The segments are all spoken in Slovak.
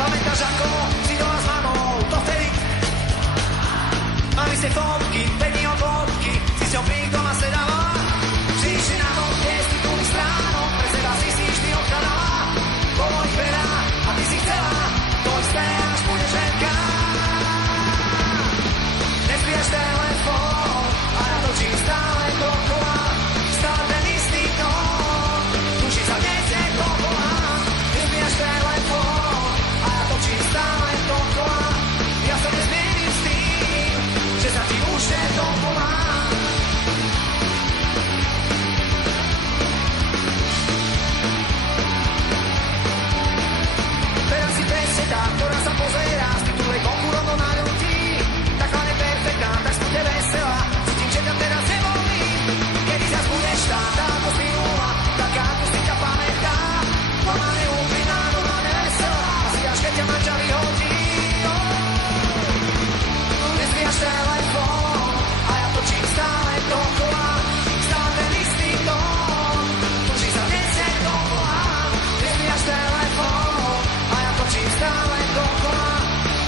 Pamätáš, ako si doma s mamou, to vtedy mali ste fotky, pení od vodky, si s ňou pri doma sedala. Přišli na vodke, s titulných stránok, pre seba si vždy odkladala. Bolo ich veľa a ty si chcela to isté, až budeš veľká. Nezbíjaš telefón a ja točím stále dokola, stále ten istý tón, tuší sa dnes je dokola. Nezbíjaš telefón a ja točím stále dokola, ja sa nezmiením s tým, že sa ti už nedovolá. Teraz si presne tá, ktorá sa pozerá z titulej konkurovno na ľudí. Taká neperfektná, tak smutne veselá, cítim, že ťa teraz nevolí. Kedy zas budeš tá, táto z minula, taká tu si ťa pamätá. Normálne úprimná, normálne veselá, asi až keď ťa manža vyhodí. Nezvíjaš telefón a ja točím stále dokola, stále ten istý tón, tuží sa dnes je dokola. Nezvíjaš telefón a ja točím stále dokola,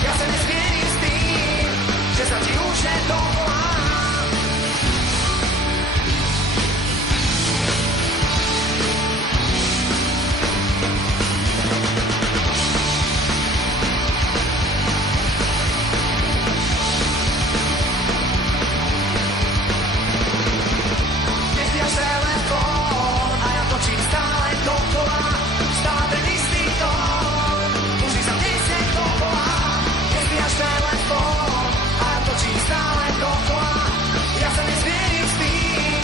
ja sa nezmiením s tým, že sa ti už nedovolá. Nezvíjaš telefón a ja točím stále dokola, stále ten istý tón, tuží sa dnes je dokola. Nezvíjaš telefón a ja točím stále dokola, ja sa nezmiením s tým,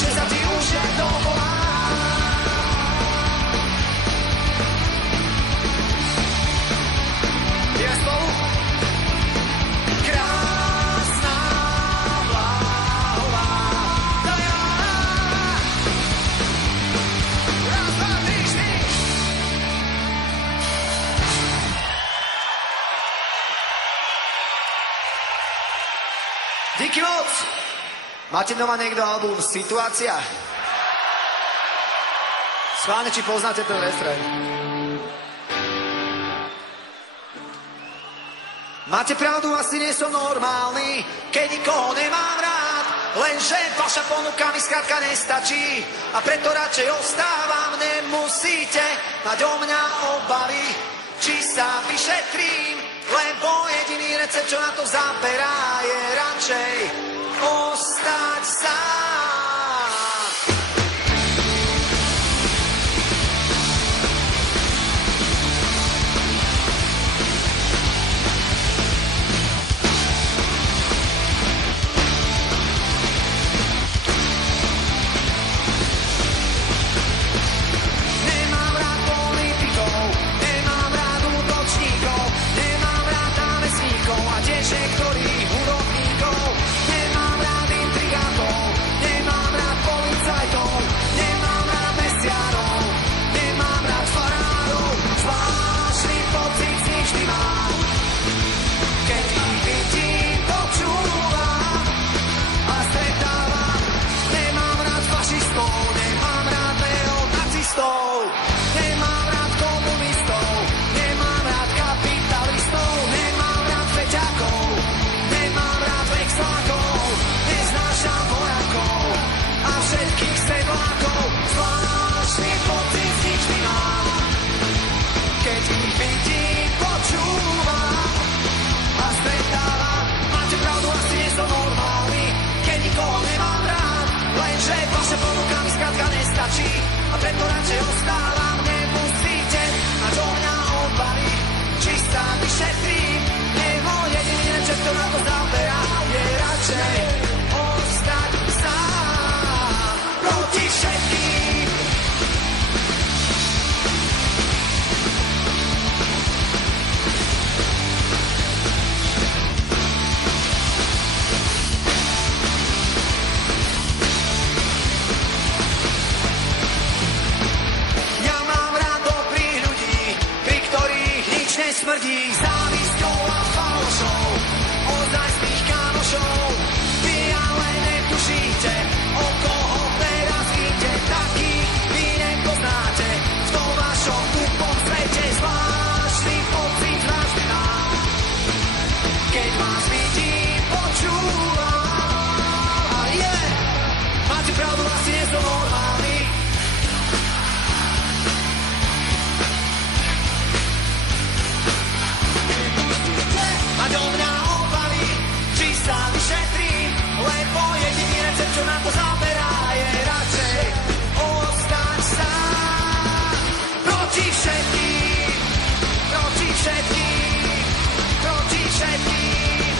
že sa ti už nedovolá. Ideme spolu? Krásna bláhová, to ja. Raz, dva, tri, štyri. Díky moc. Máte doma niekto album Situácia? Schválne, či poznáte ten refrén. Máte pravdu, asi nie som normálny, keď nikoho nemám rád, lenže vaša ponuka mi skrátka nestačí a preto radšej ostávam. Nemusíte mať o mňa obavy, či sa vyšetrím, lebo jediný recept, čo na to zaberá, je radšej ostať sám. Nemám rád politikov, nemám rád útočníkov, nemám rád námestníkov a tiež niektorých úrodníkov. Nemám rád intrigátov, nemám rád policajtov, nemám rád mesiarov, nemám rád farárov. Zvláštny pocit z nich vždy mám, keď ich vidím, počúvam a stretávam. Nemám rád fašistov, nemám rád neonacistov, nemám rád komunistov, nemám rád kapitalistov, nemám rád feťákov, nemám rád vexlákov, neznášam vojakov a všetkých sedlákov. Zvláštny pocit z nich vždy mám, keď ich vidím, počúvam a stretávam. Máte pravdu, asi nie som normálny, keď nikoho nemám rád, lenže vaša ponuka mi skrátka nestačí a preto radšej ostávam. Nemusíte mať o mňa obavy, či sa vyšetrím, jeho jediný recept, to na to zaberá, je radšej ostať sám proti všetkým. všetkým, proti všetkým, proti všetkým,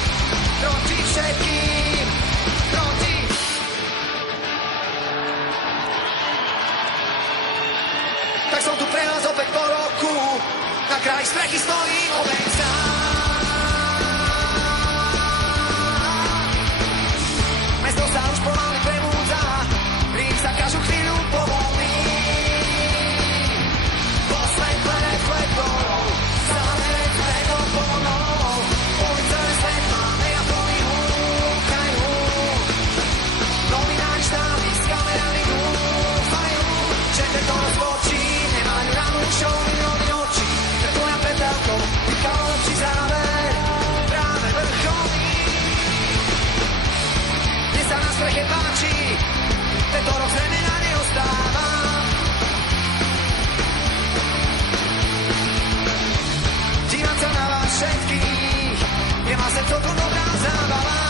proti všetkým, proti. Tak som tu pre vás opäť po roku, na kraji strechy stojím opäť sám. Mesto sa už pomaly prebúdza, Rím sa každú chvíľu povolí. Po svetle reflektorov, záverec predopolov, ulice svetla, megafóny húkajú. Novinári štáby s kamerami dúfajú, že tento rozpočí nemajú ranú show, milióny očí. Pred tvoja petálkou vychal lepší záver, práve vrcholný. Mne sa na streche páči, tento rok zrejme neostáva. Dívam sa na vás všetkých, je vlastne celkom dobrá zábava.